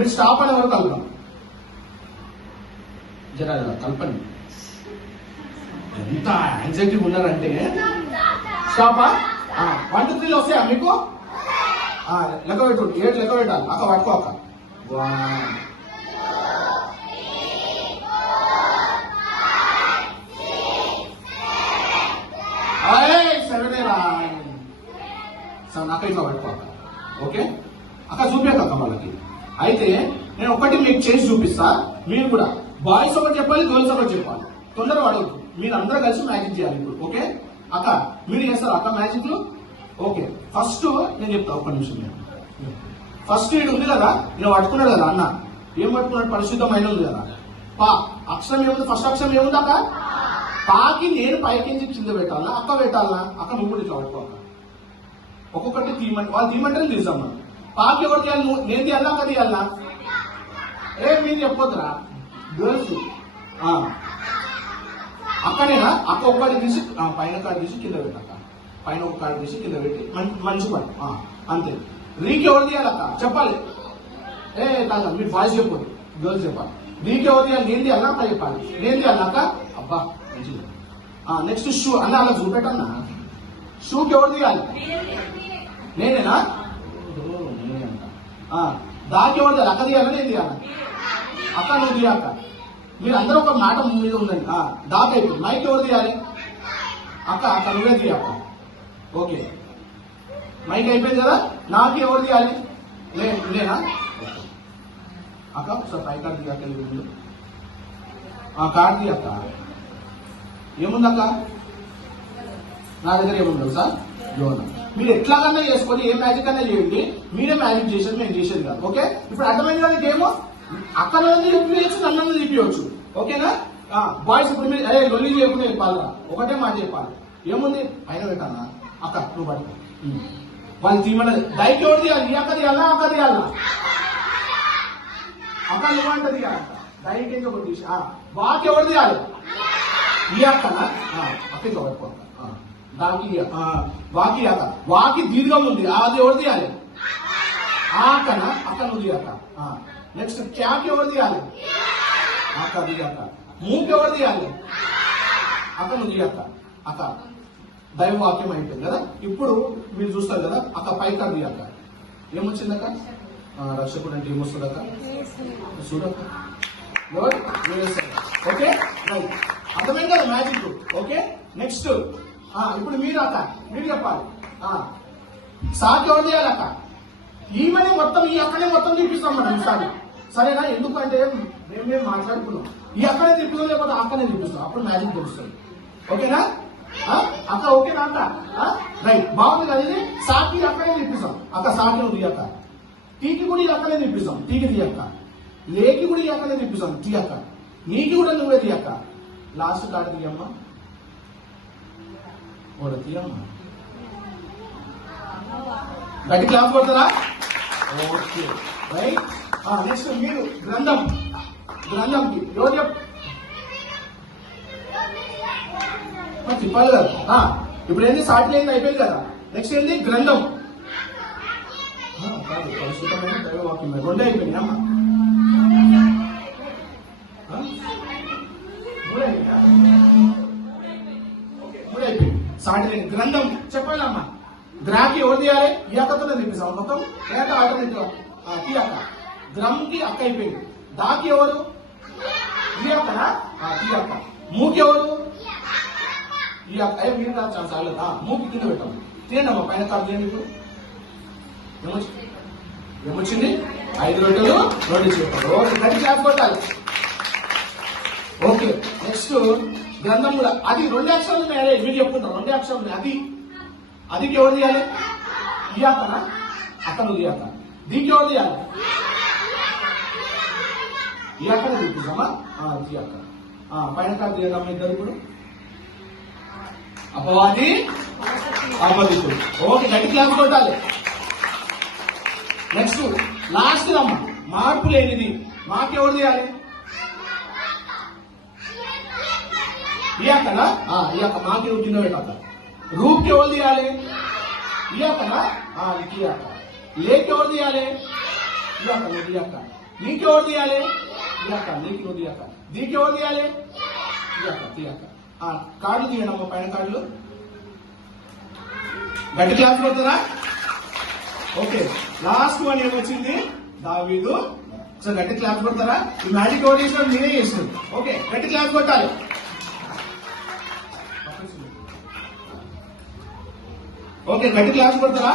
మీరు స్టాప్ అనే వరకు కలపండి. జర కలపండి. ఎంత యాంగ్జైటీ ఉన్నారంటే స్టాపా 1 2 3 వస్తాయా మీకు? లెక్క పెట్టు, 7 లెక్క పెట్టాలి. అక్క పట్టుకో అక్క. 1 7 అక్క ఇట్లా పట్టుకో అక్క. ఓకే అక్క చూపించక్క వాళ్ళకి. అయితే నేను ఒకటి మీకు చేసి చూపిస్తా. మీరు కూడా బాయ్స్ ఒకటి చెప్పాలి, గర్ల్స్ ఒకటి చెప్పాలి. తొందరగా అడగదు. మీరు అందరూ కలిసి మ్యాజిక్ చేయాలి ఇప్పుడు. ఓకే అక్క మీరు చేస్తారా అక్క మ్యాజిక్? ఓకే ఫస్ట్ నేను చెప్తా, ఒక్క నిమిషం. ఫస్ట్ వీడు ఉంది కదా, నేను పట్టుకున్నాడు కదా అన్న. ఏం పట్టుకున్నాడు? పరిశుద్ధమైన ఉంది కదా. పా అక్షరం ఏముంది? ఫస్ట్ అక్షరం ఏముంది అక్క? పాకి నేను పైకి కింద పెట్టాలనా అక్క పెట్టాలనా? అక్క నువ్వు కూడా ఇట్లా పట్టుకోక. ఒక్కొక్కటి తీయమంటే వాళ్ళు తీయమంటే తీసాం మనం. పాకి ఎవరు తీయాలి? నేను తీయాలా అక్క తీయాలనా? మీరు చెప్పొద్దురా గర్ల్స్. అక్కడేనా? అక్క ఒక్కటి తీసి పైన కాడు తీసి కింద పెట్టాక, పైన ఒక కాడు తీసి కింద పెట్టి మంచి పని అంతే. రీకి ఎవరు తీయాలక్క చెప్పాలి. కాదు మీరు బాయ్స్ చెప్పండి, గర్ల్స్ చెప్పాలి. రీకి ఎవరు తీయాలి? నేను తీయాలన్నా అక్క చెప్పాలి. నేను తీయాలన్నా అక్క? అబ్బా మంచిది. నెక్స్ట్ షూ అన్న అలా చూపెట్టన్నా. షూకి ఎవరు తీయాలి? నేనేనా? నేనే అంట. దాకి ఎవరు తీయాలి? అక్క తీయాలా నేను తీయాలా? అక్క నువ్వు తీయాక. మీరు అందరూ ఒక మాట మీద ఉందండి. దాకా అయిపోయింది. మైక్ ఎవరు తీయాలి? అక్క అక్క నువ్వే తీయాక. ఓకే మైక్ అయిపోయింది కదా. నాకు ఎవరు తీయాలి? నేనా? అక్క ఒకసారి పై కార్డు తీయాక. కార్డు తీయక్క. ఏముందక్క నా దగ్గర? ఏముంది సార్ జోన్. మీరు ఎట్లాగన్నా చేసుకొని ఏ మ్యాజిక్ అన్నా చేయండి. మీరే మ్యాజిక్ చేసేది, మేము చేసేది కాదు. ఓకే ఇప్పుడు అర్థమైంది కదా గేమ్. అక్కడ చూపించవచ్చు, నన్ను చూపించవచ్చు. ఓకేనా? బాయ్స్ ఇప్పుడు మీరు లొల్లి చేయకుండా చెప్పాలరా. ఒకటే మాట చెప్పాలి. ఏముంది? పైన పెట్టాలా అక్క నువ్వు పడుకో. వాళ్ళు తీయమన్నది. డైకి ఎవరు తీయాలి? ఈ అక్క తీయాలా అక్క తీయాలా? అక్క నువ్వంట తీయాలంట. డైకి ఏంటి ఒకటి తీసి వాకి ఎవరు తీయాలి? ఈ అక్కనా? అక్క ఇంకా పట్టుకో. దాకి వాకి అక్క. వాకి దీర్ఘం ఉంది, అది ఎవరు తీయాలి? ఆ అక్కనా? అక్క నువ్వు తీయక్క. నెక్స్ట్ క్యాకి ఎవరు తీయాలి? అక్క తీయక్క. మూకి ఎవరు తీయాలి? అక్క నువ్వు తీయక్క. అక్క దైవవాక్యం అయిపోయింది కదా. ఇప్పుడు మీరు చూస్తారు కదా అక్క పై కార్డు తీయక్క. ఏమొచ్చిందక్క? రక్షకుడు అంటే ఏమొస్తుందక్క? చూడక్క. ఓకే రైట్ అర్థమైంది కదా మ్యాజిక్. ఓకే నెక్స్ట్ ఇప్పుడు మీరు అక్క మీరు చెప్పాలి. సాకి ఎవరు తీయాలి? అక్క. ఈమెనే మొత్తం ఈ అక్కనే మొత్తం తీపిస్తాం మనం ఈసారి. సరేనా? ఎందుకంటే మేము మాట్లాడుకున్నాం. ఈ అక్కనే తీపిస్తాం, లేకపోతే అక్కనే తీపిస్తాం. అప్పుడు మ్యాజిక్ తెలుస్తుంది. ఓకేనా అక్క? ఓకేనా అక్క? రైట్ బాగుంది కదా ఇది. సాకి అక్కనే తీపిస్తాం. అక్క సాకి నువ్వు తీయక్క. టీకి కూడా ఈ అక్కనే తీపిస్తాం. టీకి తీయక్క. లేకి కూడా ఈ అక్కనే తీపిస్తాం. తీయక్క. నీకి కూడా నువ్వే తీయక్క. Last card తీయమ్మా. కూడా తీయమ్మా. గట్టి క్లాస్ కొడతారా? ఓకే రైట్ నెక్స్ట్ మీరు గ్రంథంకి ఎవరు చెప్పాలి కదా. ఇప్పుడు ఏంటి? సాటి ఏంటి అయిపోయింది కదా. నెక్స్ట్ ఏంటి? గ్రంథం. కాదు పరిశుద్ధమైన దైవవాక్యం. రెండే అయిపోయింది అమ్మా. మూడు అయిపోయింది. సాటి గ్రంథం చెప్పాలి అమ్మా. గ్రాకి ఎవరు తీయాలి? ఈ అక్కతో తీపిస్తాం మొత్తం. లేక ఆటోమేటిక్ టీ అక్క. గ్రమ్కి అక్క అయిపోయింది. దాకి ఎవరు? ఈ అక్కనా? టీ అక్క. మూకి ఎవరు? ఈ అక్క. మీరు కాదు చాలా చాలు. మూకి కింద పెట్టాం. తినండి అమ్మా. పైన కాదు తీయండి. ఇప్పుడు ఏమొచ్చింది? 5 రొట్టెలు 2 చేపలు. ఓకే గట్టి క్లాస్ కొట్టాలి. ఓకే నెక్స్ట్ గ్రంథం కూడా. అది 2 అక్షరాలు ఉన్నాయా? మీరు చెప్పుకుంటాం 2 అక్షరాలు ఉన్నాయి. అదికి ఎవరు తీయాలి? ఈ అక్కనా? అక్క నువ్వు తీయక్క. దీనికి ఎవరు తీయాలి? ఈ అక్కనే తీపిస్తామా? ఈ అక్క. పైన కాదు తీయడమ్మా ఇద్దరు. ఇప్పుడు అపవాది అపవిత్రుడు. ఓకే గట్టి క్లాస్ కొట్టాలి. నెక్స్ట్ లాస్ట్ అమ్మ మార్పు లేనిది. మాకెవరు తీయాలి? ఈ అక్కనా? ఈ అక్క. మాకి కింద పెట్టక్క. రూప్కి ఎవరు తీయాలి? ఈ అక్కనా? ఈ అక్క. లేకి ఎవరు తీయాలి? ఈ అక్క. ఈ అక్క. నీకు ఎవరు తీయాలి తీయక నీకు నువ్వు తీయక దీనికి ఎవరు తీయాలి తీయక కార్డు తీయండి అమ్మ పైన కార్డులు గట్టి క్లాస్ కొడుతుందా ఓకే లాస్ట్ వన్ ఏమొచ్చింది దావీదు సో గట్టి క్లాస్ కొడతారా ఈ మ్యాజిక్ ఎవరు చేసినప్పుడు నేనే చేస్తుంది ఓకే గట్టి క్లాస్ కొట్టాలి ఓకే గట్టి క్లాస్ కొడతారా